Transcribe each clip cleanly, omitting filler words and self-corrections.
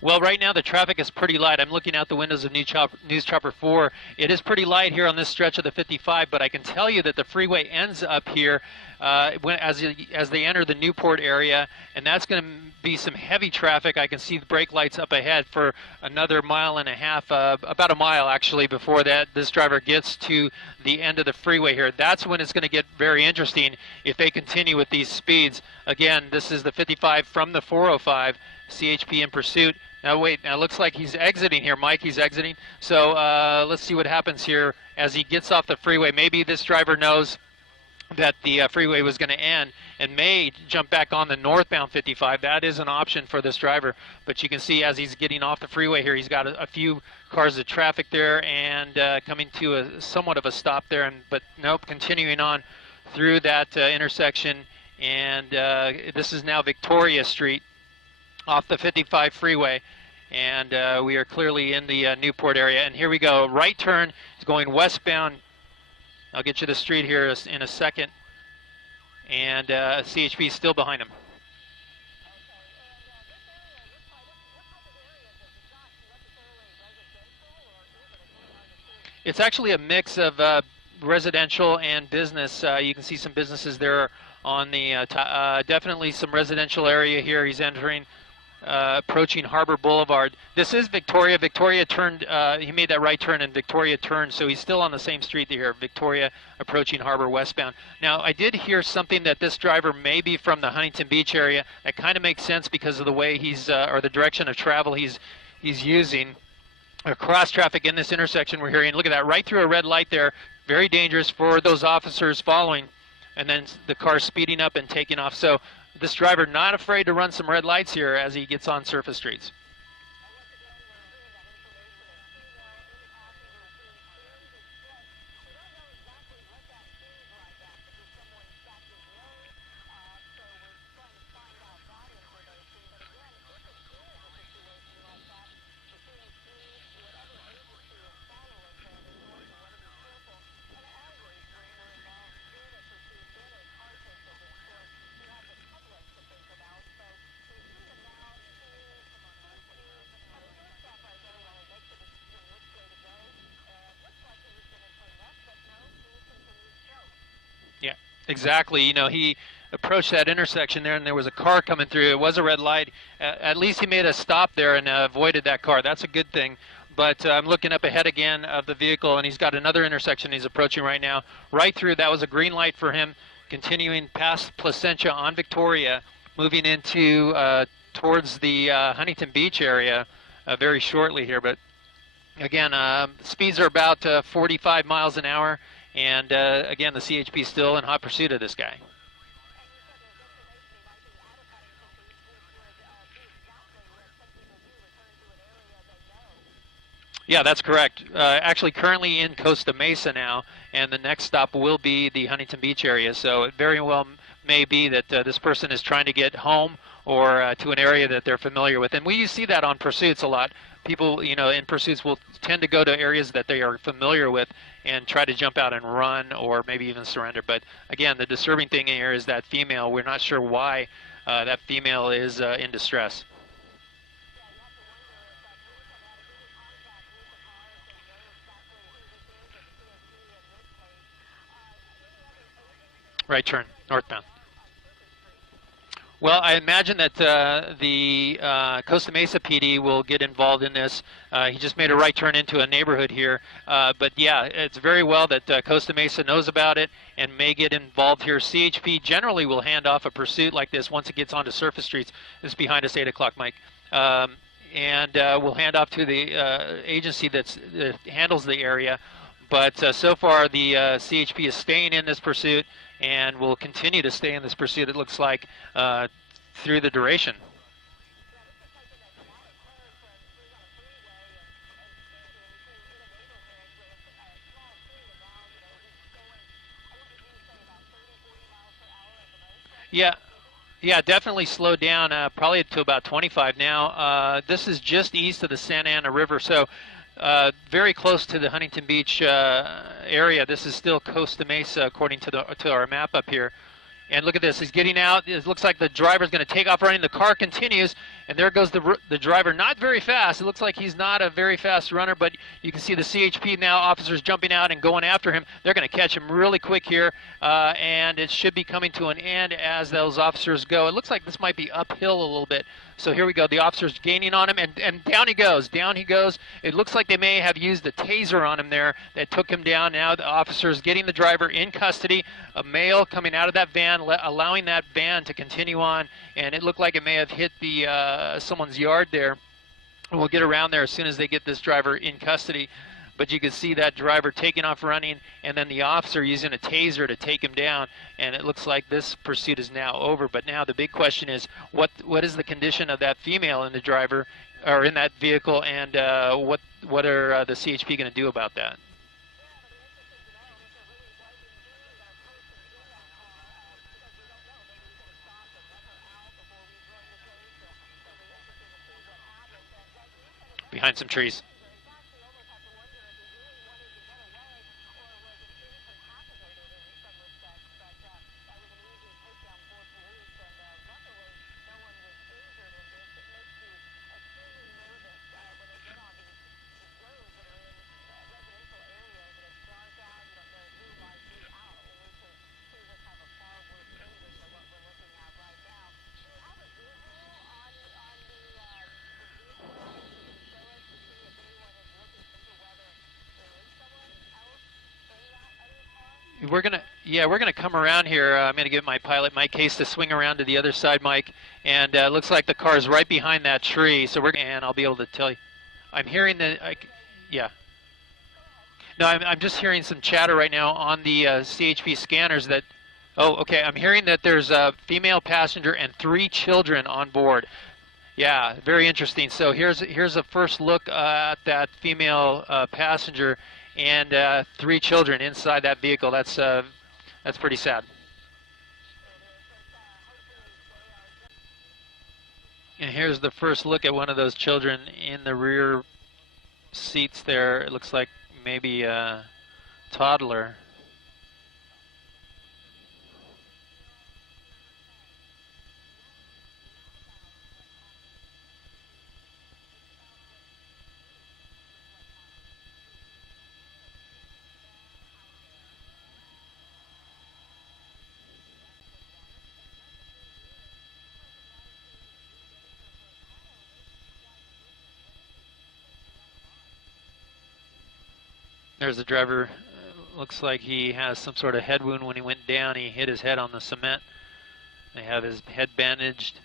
Well, right now the traffic is pretty light. I'm looking out the windows of News Chopper 4. It is pretty light here on this stretch of the 55, but I can tell you that the freeway ends up here as they enter the Newport area, and that's going to be some heavy traffic. I can see the brake lights up ahead for another mile and a half, about a mile actually, before this driver gets to the end of the freeway here. That's when it's going to get very interesting if they continue with these speeds. Again, this is the 55 from the 405, CHP in pursuit. Now wait, now it looks like he's exiting here, Mike, he's exiting. So let's see what happens here as he gets off the freeway. Maybe this driver knows that the freeway was going to end and may jump back on the northbound 55. That is an option for this driver. But you can see as he's getting off the freeway here, he's got a few cars of traffic there and coming to somewhat of a stop there. But nope, continuing on through that intersection. And this is now Victoria Street off the 55 freeway, and we are clearly in the Newport area. And here we go, right turn is going westbound. I'll get you the street here in a second, and CHP is still behind him. It's actually a mix of residential and business. You can see some businesses there on the definitely some residential area here. He's entering. Approaching Harbor Boulevard. This is Victoria. Victoria turned, he made that right turn and Victoria turned, so he's still on the same street here. Victoria approaching Harbor westbound. Now, I did hear something that this driver may be from the Huntington Beach area. That kind of makes sense because of the way he's, or the direction of travel he's using. Cross traffic in this intersection we're hearing. Look at that, right through a red light there. Very dangerous for those officers following. And then the car speeding up and taking off. So this driver not afraid to run some red lights here as he gets on surface streets. Yeah, exactly. You know, he approached that intersection there and there was a car coming through. It was a red light. At least he made a stop there and avoided that car. That's a good thing. But I'm looking up ahead again of the vehicle, and he's got another intersection he's approaching right now. Right through, that was a green light for him, continuing past Placentia on Victoria, moving into towards the Huntington Beach area very shortly here. But again, speeds are about 45 miles an hour. And again, the CHP is still in hot pursuit of this guy. Yeah, that's correct. Actually, currently in Costa Mesa now, and the next stop will be the Huntington Beach area. So it very well may be that this person is trying to get home or to an area that they're familiar with. And we see that on pursuits a lot. People, you know, in pursuits will tend to go to areas that they are familiar with and try to jump out and run or maybe even surrender. But again, the disturbing thing here is that female. We're not sure why that female is in distress. Right turn, northbound. Well, I imagine that the Costa Mesa PD will get involved in this. He just made a right turn into a neighborhood here. But yeah, it's very well that Costa Mesa knows about it and may get involved here. CHP generally will hand off a pursuit like this once it gets onto surface streets. This is behind us, 8 o'clock, Mike. And we'll hand off to the agency that handles the area. But so far, the CHP is staying in this pursuit and will continue to stay in this pursuit, it looks like, through the duration. Yeah, definitely slowed down, probably to about 25 now. This is just east of the Santa Ana River, so very close to the Huntington Beach area. This is still Costa Mesa, according to our map up here. And look at this, he's getting out. It looks like the driver's going to take off running. The car continues, And there goes the driver, not very fast. It looks like he's not a very fast runner, but you can see the CHP now, officers jumping out and going after him. They're going to catch him really quick here, and it should be coming to an end as those officers go. It looks like this might be uphill a little bit. So here we go. The officer's gaining on him, and down he goes. Down he goes. It looks like they may have used a taser on him there that took him down. Now the officer's getting the driver in custody. A male coming out of that van, allowing that van to continue on, and it looked like it may have hit the someone's yard there. And we'll get around there as soon as they get this driver in custody. But you can see that driver taking off running, and then the officer using a taser to take him down, and it looks like this pursuit is now over. But now the big question is, what is the condition of that female in the driver, or in that vehicle, and what are the CHP going to do about that? Behind some trees. We're gonna come around here. I'm gonna get my pilot, Mike Case, to swing around to the other side, Mike. And it looks like the car's right behind that tree. So and I'll be able to tell you. I'm hearing yeah. No, I'm just hearing some chatter right now on the CHP scanners that. Oh, okay. I'm hearing that there's a female passenger and 3 children on board. Yeah, very interesting. So here's a first look at that female passenger. And 3 children inside that vehicle. That's pretty sad. And here's the first look at one of those children in the rear seats there. It looks like maybe a toddler. There's the driver. Looks like he has some sort of head wound. When he went down, he hit his head on the cement. They have his head bandaged.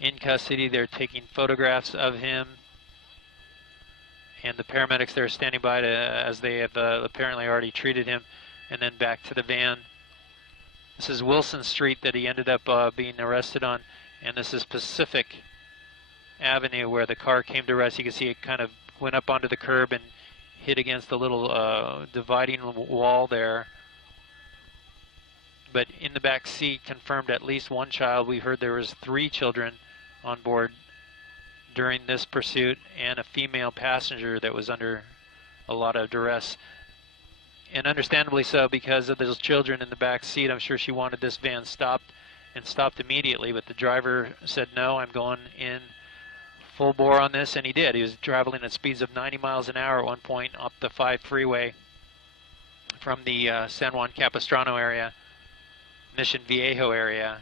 In custody, they're taking photographs of him. And the paramedics there are standing by as they have apparently already treated him. And then back to the van. This is Wilson Street that he ended up being arrested on. And this is Pacific Avenue where the car came to rest. You can see it kind of went up onto the curb and hit against the little dividing wall there. But in the back seat, confirmed at least 1 child. We heard there was 3 children on board during this pursuit, and a female passenger that was under a lot of duress. And understandably so, because of those children in the back seat. I'm sure she wanted this van stopped, and stopped immediately, but the driver said, no, I'm going in full bore on this, and he did. He was traveling at speeds of 90 miles an hour at one point up the 5 freeway from the San Juan Capistrano area, Mission Viejo area.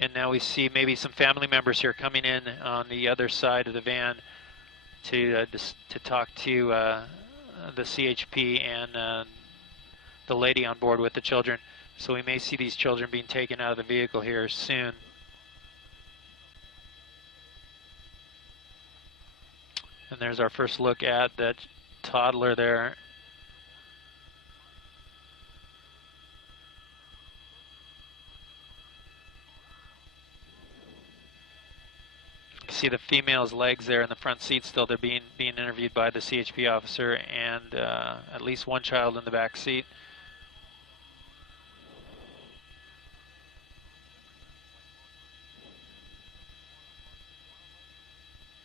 And now we see maybe some family members here coming in on the other side of the van to talk to the CHP and the lady on board with the children. So we may see these children being taken out of the vehicle here soon. And there's our first look at that toddler there. You can see the female's legs there in the front seat still. They're being interviewed by the CHP officer, and at least 1 child in the back seat.